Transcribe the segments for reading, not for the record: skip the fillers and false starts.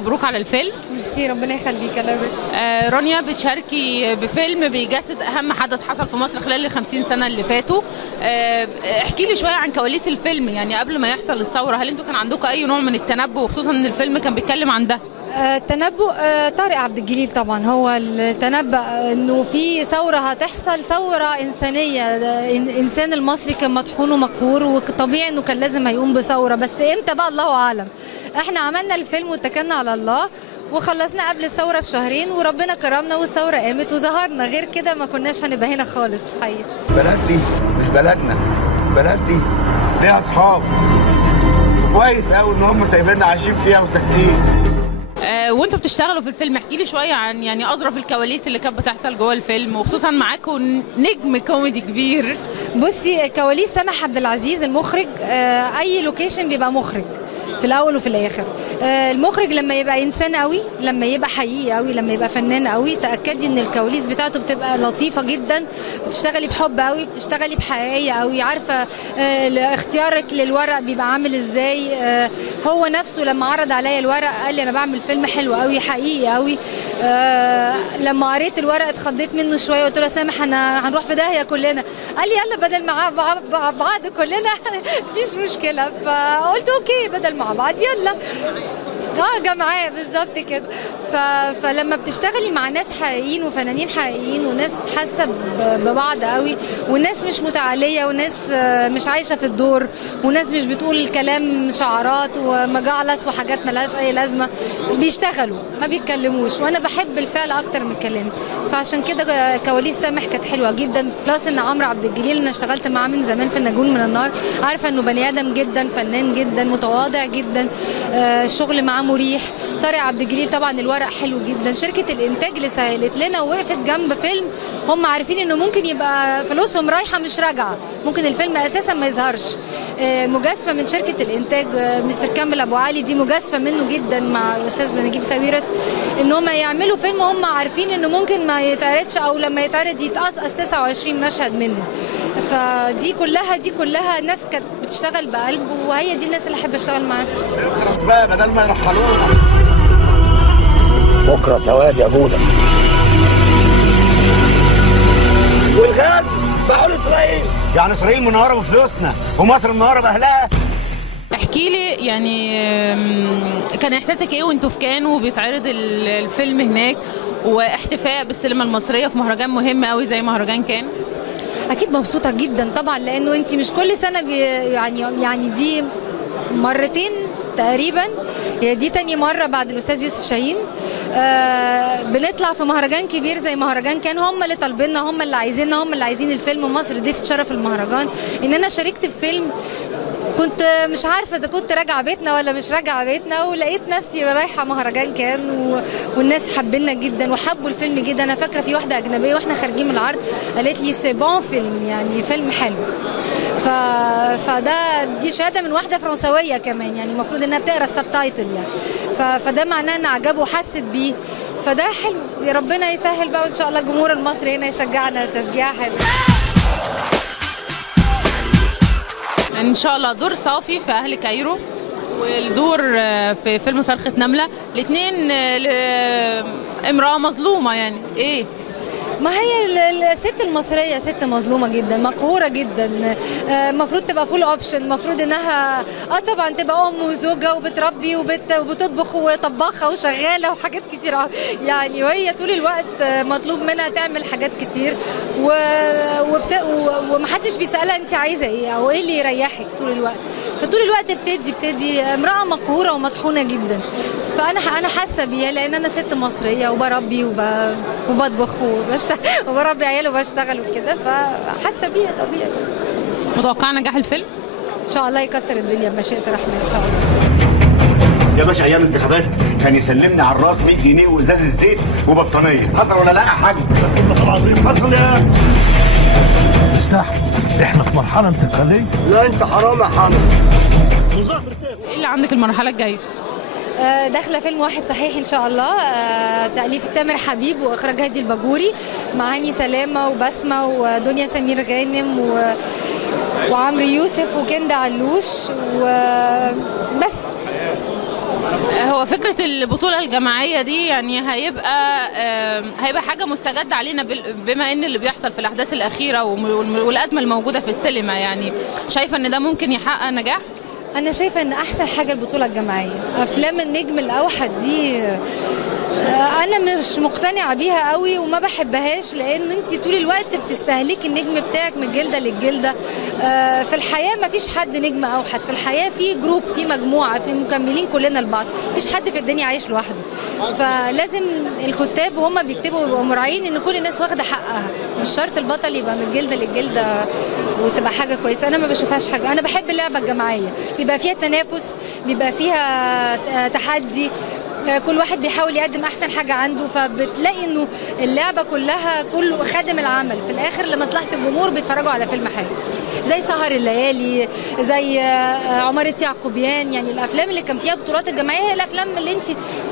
مبروك على الفيلم. ميرسي، ربنا يخليك. رانيا، بتشاركي بفيلم بيجسد اهم حدث حصل في مصر خلال ال 50 سنه اللي فاتوا. احكي لي شويه عن كواليس الفيلم، يعني قبل ما يحصل الثوره، هل انتوا كان عندكم اي نوع من التنبؤ، وخصوصا ان الفيلم كان بيتكلم عن ده؟ التنبؤ طارق عبد الجليل طبعا هو اللي تنبأ انه في ثوره هتحصل، ثوره انسانيه. الانسان المصري كان مطحون ومقهور، وطبيعي انه كان لازم هيقوم بثوره، بس امتى بقى الله اعلم. احنا عملنا الفيلم واتكلنا على الله وخلصنا قبل الثوره بشهرين، وربنا كرمنا والثوره قامت وظهرنا. غير كده ما كناش هنبقى هنا خالص الحقيقه. البلد دي مش بلدنا، البلد دي ليها اصحاب كويس قوي ان هم سايبيننا عايشين فيها وساكتين. وانتوا بتشتغلوا في الفيلم، احكي لي شويه عن يعني اظرف الكواليس اللي كانت بتحصل جوه الفيلم، وخصوصا معاكم نجم كوميدي كبير. بصي، كواليس سامح عبد العزيز المخرج. اي لوكيشن بيبقى مخرج في الاول وفي الاخر. المخرج لما يبقى انسان قوي، لما يبقى حقيقي قوي، لما يبقى فنان قوي، تاكدي ان الكواليس بتاعته بتبقى لطيفه جدا. بتشتغلي بحب قوي، بتشتغلي بحقيقيه قوي، عارفه اختيارك للورق بيبقى عامل ازاي. هو نفسه لما عرض عليا الورق قال لي انا بعمل فيلم حلو قوي حقيقي قوي. لما قريت الورق اتخضيت منه شويه، قلت له سامح انا هنروح في داهيه كلنا. قال لي يلا بدل مع بعض كلنا مفيش مشكله. فقلت اوكي، بدل مع بعض يلا. جماعة بالظبط كده. فلما بتشتغلي مع ناس حقيقيين وفنانين حقيقيين وناس حاسه ببعض قوي، وناس مش متعاليه، وناس مش عايشه في الدور، وناس مش بتقول الكلام شعارات ومجعلص وحاجات ملهاش اي لازمه، بيشتغلوا ما بيتكلموش. وانا بحب الفعل اكتر من الكلام، فعشان كده كواليس سامح كانت حلوه جدا. بلس ان عمرو عبد الجليل انا اشتغلت معاه من زمان في النجوم من النار، عارفه انه بني ادم جدا، فنان جدا، متواضع جدا. الشغل معاه مريح. طارق عبد الجليل طبعا الورق حلو جدا. شركه الانتاج اللي سهلت لنا ووقفت جنب فيلم هم عارفين انه ممكن يبقى فلوسهم رايحه مش راجعه، ممكن الفيلم اساسا ما يظهرش. مجازفه من شركه الانتاج مستر كامل ابو علي، دي مجازفه منه جدا مع الاستاذ نجيب ساويرس، ان هم يعملوا فيلم هم عارفين انه ممكن ما يتعرضش، او لما يتعرض يتقصقص 29 مشهد منه. فدي كلها ناس كانت بتشتغل بقلب، وهي دي الناس اللي احب اشتغل معاها. خلاص بقى بدل ما يرحلونا بكره سواد يا بولا. والغاز باعوا لاسرائيل، يعني اسرائيل منوره بفلوسنا ومصر منوره باهلها. احكي لي يعني كان احساسك ايه وانتوا في كان وبيتعرض الفيلم هناك، واحتفاء بالسينما المصريه في مهرجان مهم قوي زي مهرجان كان؟ اكيد مبسوطه جدا طبعا، لانه انت مش كل سنه يعني دي مرتين تقريبا، هي دي تاني مره بعد الاستاذ يوسف شاهين. بنطلع في مهرجان كبير زي مهرجان كان. هم اللي طالبيننا، هم اللي عايزيننا، هم اللي عايزين الفيلم. مصر ضيفة شرف المهرجان. ان انا شاركت في فيلم كنت مش عارفه اذا كنت راجعه بيتنا ولا مش راجعه بيتنا، ولقيت نفسي رايحه مهرجان كان والناس حابيننا جدا وحبوا الفيلم جدا. انا فاكره في واحده اجنبيه واحنا خارجين من العرض قالت لي سي بون فيلم، يعني فيلم حلو. دي شهاده من واحده فرنسويه كمان، يعني المفروض انها بتقرا السبتايتل يعني. فده معناه ان عجبه وحست بيه، فده حلو. يا ربنا يسهل بقى، وان شاء الله الجمهور المصري هنا يشجعنا تشجيع حلو. ان شاء الله دور صافي في اهل كايرو، والدور في فيلم صرخة نملة، الاثنين امرأة مظلومة، يعني ايه؟ ما هي الست المصريه ست مظلومه جدا، مقهوره جدا. المفروض تبقى فول اوبشن، المفروض انها طبعا تبقى ام وزوجه وبتربي وبتطبخ وطباخه وشغاله وحاجات كتير يعني، وهي طول الوقت مطلوب منها تعمل حاجات كتير ومحدش بيسالها انت عايزه ايه او ايه اللي يريحك طول الوقت. فطول الوقت بتدي امراه مقهوره ومطحونه جدا. فانا حاسه بيها، لان انا ست مصريه وبربي وبطبخ وبربي عيال وبشتغل وكده، فحاسه بيها طبيعي. متوقعه نجاح الفيلم؟ ان شاء الله يكسر الدنيا بمشيئه الرحمن ان شاء الله. يا باشا ايام الانتخابات كان يسلمني على الراس 100 جنيه وازازه زيت وبطانيه. حصل ولا لا يا حاج؟ والله العظيم حصل يا استحمل، احنا في مرحله انتقاليه. لا انت حرام يا حامد. ايه اللي عندك المرحله الجايه؟ داخله فيلم واحد صحيح ان شاء الله، تاليف تامر حبيب واخراج هادي الباجوري، مع هاني سلامه وبسمه ودنيا سمير غانم وعمرو يوسف وكندا علوش وبس. هو فكرة البطولة الجماعية دي يعني هيبقى حاجة مستجدة علينا بما ان اللي بيحصل في الأحداث الأخيرة والأزمة الموجودة في السينما، يعني شايفة ان ده ممكن يحقق نجاح؟ انا شايفه ان احسن حاجه البطوله الجماعيه. افلام النجم الاوحد دي انا مش مقتنعه بيها قوي وما بحبهاش، لان انت طول الوقت بتستهلكي النجم بتاعك من جلده للجلده. في الحياه ما فيش حد نجم اوحد، في الحياه في جروب، في مجموعه، في مكملين كلنا لبعض، مفيش حد في الدنيا عايش لوحده. فلازم الكتاب وهم بيكتبوا يبقوا مراعين ان كل الناس واخده حقها، مش شرط البطل يبقى من جلده للجلده وتبقى حاجه كويسه. انا ما بشوفهاش حاجه. انا بحب اللعبه الجماعيه، بيبقى فيها تنافس، بيبقى فيها تحدي، كل واحد بيحاول يقدم احسن حاجه عنده، فبتلاقي انه اللعبه كلها كله خادم العمل في الاخر لمصلحه الجمهور، بيتفرجوا على فيلم حلو زي سهر الليالي، زي عمارة يعقوبيان. يعني الافلام اللي كان فيها بطولات الجماعيه هي الافلام اللي انت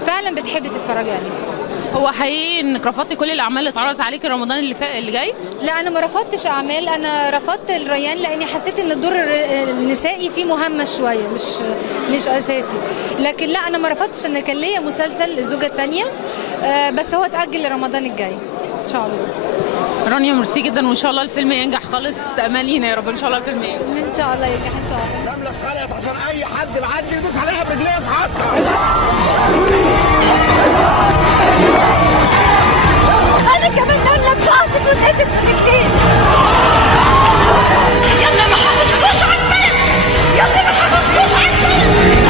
فعلا بتحبي تتفرجي عليها. هو حقيقي انك رفضتي كل الاعمال اللي اتعرضت عليكي رمضان اللي جاي؟ لا انا ما رفضتش اعمال، انا رفضت الريان لاني حسيت ان الدور النسائي فيه مهمش شويه، مش اساسي. لكن لا انا ما رفضتش، ان كان ليا مسلسل الزوجه الثانيه بس هو اتاجل لرمضان الجاي ان شاء الله. رانيا ميرسي جدا، وان شاء الله الفيلم ينجح خالص، تاملينا يا رب ان شاء الله الفيلم ينجح. ان شاء الله ينجح ان شاء الله. النمله اتخلقت عشان اي حد معدي يدوس عليها برجليه في عصا. انا كمان نمله اتفقست واتقست برجلين. يلا ما حفظتوش على البلد، يلا ما حفظتوش على البلد.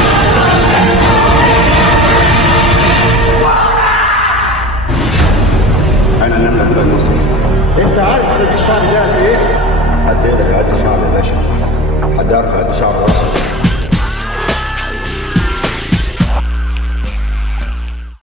انا النمله كده المصري. انت عارف عدد الشعر ده قد ايه؟ حد يقدر يعد شعر يا باشا؟ حد يعرف يعد شعر راسه؟